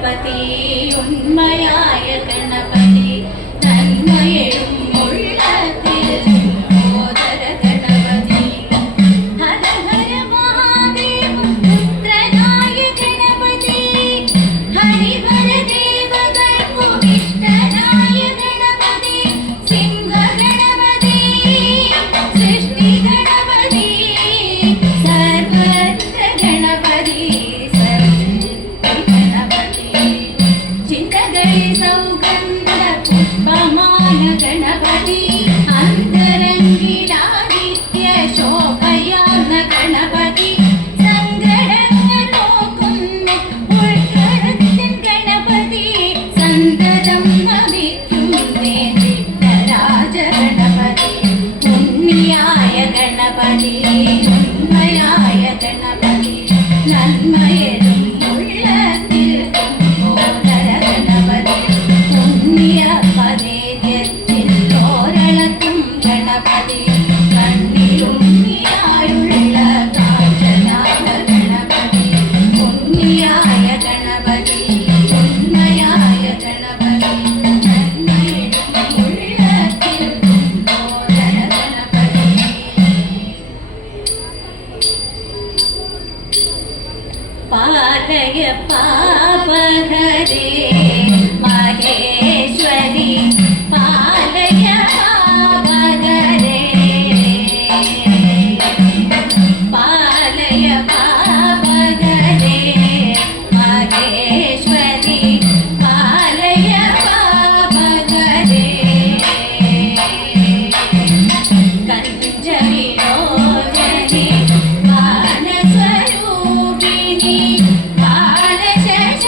ഗണപതി ഉന്മയായ ഗണപതി നന്മയെഴും ഉള്ളത്തിൽ മോദര ഗണപതി ഹര ഹര മഹാദേവ പുത്രനായ ഗണപതി ഹരിഹര ദേവകൾക്കു ഇഷ്ടനായ ഗണപതി സിംഹ ഗണപതി സൃഷ്ടി ഗണപതി സർവത്ര ഗണപതി സൗഗന്ധ പുഷ്പമാന ഗണപതി അന്തരംഗിലാദിത്യ ശോഭയാർന്ന ഗണപതി സങ്കടങ്ങൾ നോക്കുന്നു ഉൾക്കടത്തിൻ ഗണപതി സന്തതം നമിക്കുന്നേ ചിത്തരാജ ഗണപതി ഉണ്ണിയായ ഗണപതി ഉണ്മയായ ഗണപതി നന്മയെഴും ഉള്ളത്തിൽ മോദര ഗണപതി പുണ്യ പദേത്യത്തിൽ ഓരളക്കും ഗണപതി കണ്ണിലുണ്ണിയായുള്ള കാഞ്ചനാഥ ഗണപതി പുണ്യായ ഗണപതി ഉണ്മയായ ഗണപതി നന്മയെഴും ഉള്ളത്തിൽ മോദര ഗണപതി പാലയ പാപഹരേ മഹേശ്വരി പാലയ പാപഹരേ പാലയ പാപഹരേ മഹേശ്വരി പാലയ പാപഹരേ കഞ്ചവിലോചനി മാനസ്വരൂപിണി ബാലശശാനകരേ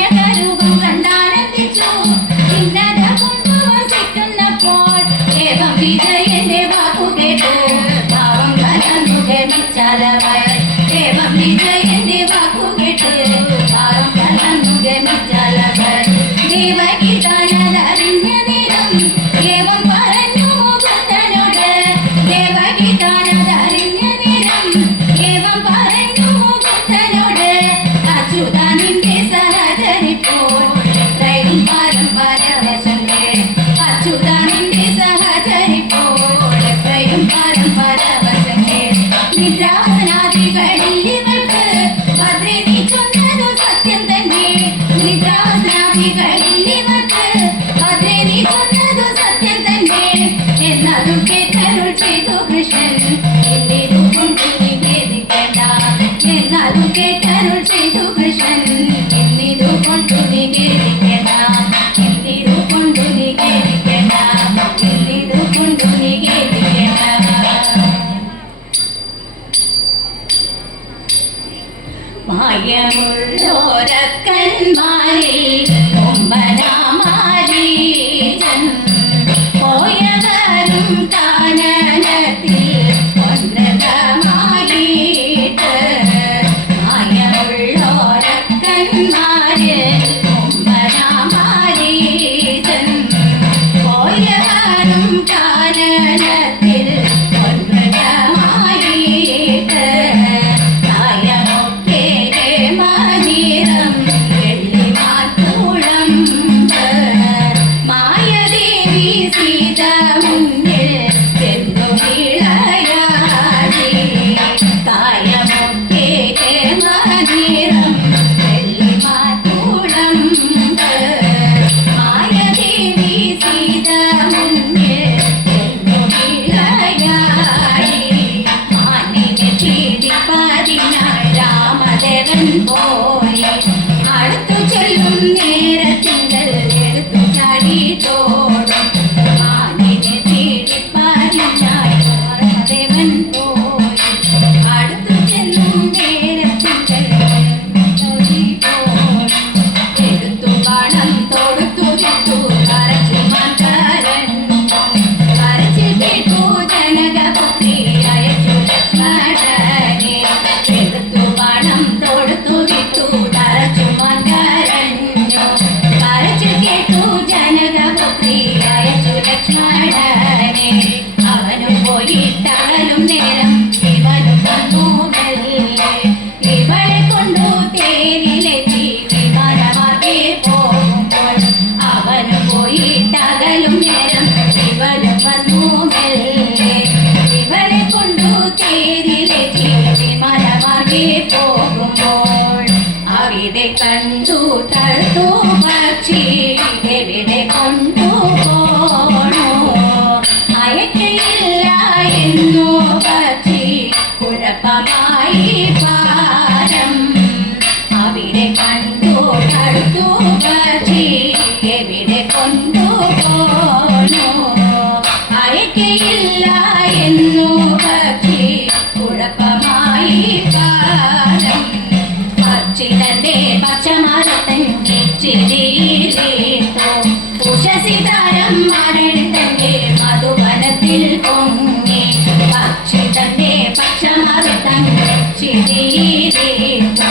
പുണ്യകരൂപം കണ്ടാനന്ദിച്ചു ഇന്നത കൊണ്ടു വസിക്കുന്നപ്പോൾ ഏവം വിജയന്റെ വാക്കു കേട്ടു ഭാവം കലർന്നു ഗമിച്ചാലവർ ഏവം വിജയന്റെ വാക്കു കേട്ടു ഭാവം കലർന്നു ഗമിച്ചാലവർ ദേവകി താനതറിഞ്ഞ നേരം ഏവം പറഞ്ഞു മുകുന്ദനോട് ദേവകി താനതറിഞ്ഞ നേരം ഏവം പറഞ്ഞു മുകുന്ദനോട് അച്യുത നിന്റെ സഹചരിപ്പോൾ എത്രയും പരമ്പരവശങ്ങൾ അച്യുത നിന്റെ സഹചരിപ്പോൾ എത്രയും പരമ്പരവശങ്ങൾ നിദ്രാസനാദികളിൽ ഇവർക്ക് ഭദ്രേ നീ ചൊന്നതു സത്യം തന്നെ നിദ്രാസനാദികളിൽ ഇവർക്ക് ഭദ്രേ നീ ചൊന്നതു സത്യം തന്നെ എന്നതു കേട്ടരുൾ ചെയ്തു കൃഷ്ണൻ എന്നിതു കൊണ്ടു നീ ഖേദിക്കേണ്ട എന്നതു കേട്ടരുൾ ചെയ്തു കൃഷ്ണൻ എന്നിതു കൊണ്ടു നീ ഖേദിക്കേണ്ട എന്നിതു കൊണ്ടു നീ ഖേദിക്കേണ്ട എന്നിതു കൊണ്ടു നീ ഖേദിക്കേണ്ട മായമുള്ളോരക്കന്മാരിൽ കൊമ്പനാമാരീചൻ പോയവരും കാനനത്തിൽ ഒന്നതമായിട്ട് മായമുള്ളോരക്കന്മാരിൽ കൊമ്പനാമാരീചൻ പോയവരും കാനനത്തിൽ ഒന്നതമായിട്ട് രാമദേവൻ പോയി അടുത്തു ചെല്ലും നേരത്തിങ്കൽ എടുത്തു ചാടിത്തോടും മാനിനെ തീടിപ്പാരിനായി രാമദേവൻ പോയി അടുത്തു ചെല്ലും നേരത്തിങ്കൽ എടുത്തു പണം തൊടുത്തു വിട്ടു കരച്ചു മാറ്റാരൻ കരച്ചിൽ കേട്ടു ജനകപുത്രി അയച്ചു ലക്ഷ്മണനെ എടുത്തു പണം തൊടുത്തു വിട്ടു കരച്ചു മാറ്റാരഞ്ഞു കരച്ചിൽ കേട്ടു ജനകപുത്രി അയച്ചു ലക്ഷ്മണനെ അവനു പോയി തകലും നേരം ഇവനും വന്നു മെല്ലെ ഇവളെ കൊണ്ടു തേരിലെത്തി വിമാനമാകെ പോകുമ്പോൾ അവനു പോയി തകലും നേരം ഇവനും വന്നു മെല്ലെ ഇവളെ കൊണ്ടു തേരിലെത്തി വിമാനമാകെ പോകുമ്പോൾ അവിടെ കണ്ടു തടുത്തു പക്ഷി എവിടെ കൊണ്ടു പോണോ അയക്കയില്ല എന്നു പക്ഷി കുഴപ്പമായി പാരം അവിടെ കണ്ടു തടുത്തു പക്ഷി എവിടെ കൊണ്ടു പോണോ അയക്കയില്ല എന്നു പക്ഷി കുഴപ്പമായി പാരം പക്ഷിതന്റെ പക്ഷമാരത്തൻ ചിരിയിലേത്തോ ഉഷസിതാരം മരണിതന്റെ മധുവനത്തിൽ പൊങ്ങി പക്ഷിതന്റെ പക്ഷമാരത്തൻ ചിരിയിലേത്തോ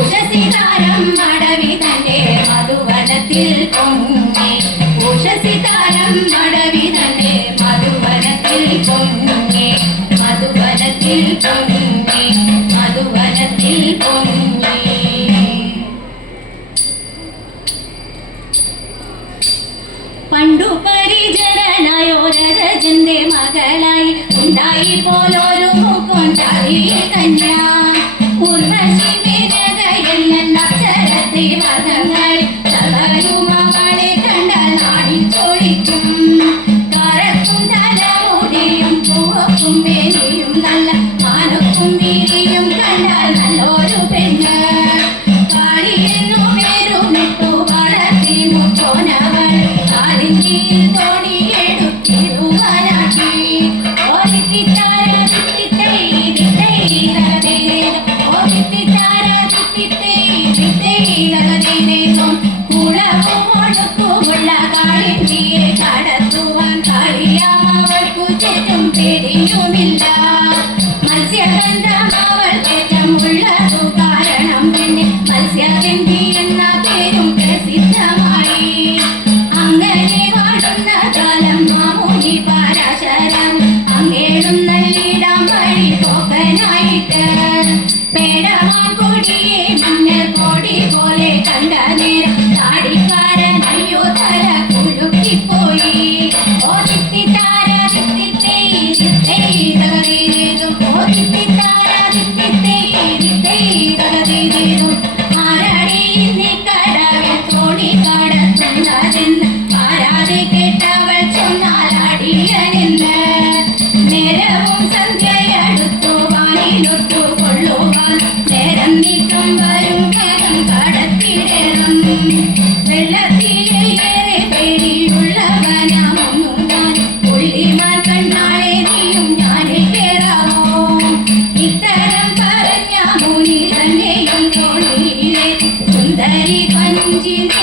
ഉഷസിതാരം മടവിതന്റെ മധുവനത്തിൽ പൊങ്ങി ഉഷസിതാരം മടവിതന്റെ മധുവനത്തിൽ പൊങ്ങി മധുവനത്തിൽ പൊങ്ങി മധുവനത്തിൽ പൊങ്ങി പണ്ടു പരിചരനായോരജന്റെ മകളായി ഉണ്ടായി പോലൊരു കൊണ്ടായി കന്യ ഉർവശി മേനകയെന്ന അക്ഷരത്തെ വർഗങ്ങൾ സകലും അവളെ കണ്ടാൽ നാടി ചോദിക്കും കറക്കും തലമുടിയും പൂവക്കും മേനിയും നല്ല മാനക്കും വീരിയും കണ്ടാൽ നല്ലൊരു പെണ്ണ് കാളിയെന്നു പേരുമിട്ടു വളർത്തിനു പോനവൾ കാലിഞ്ചിയിൽ തോണിയെടുത്തിരുവാനാക്കി ഓടിത്തിത്താര വിത്തിത്തൈ വിത്തൈ ഓടിത്തിത്താര വിത്തിത്തൈ വിത്തൈ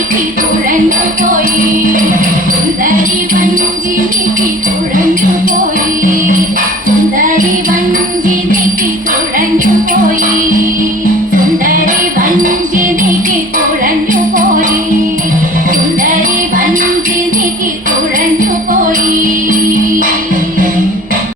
பாவைக்கு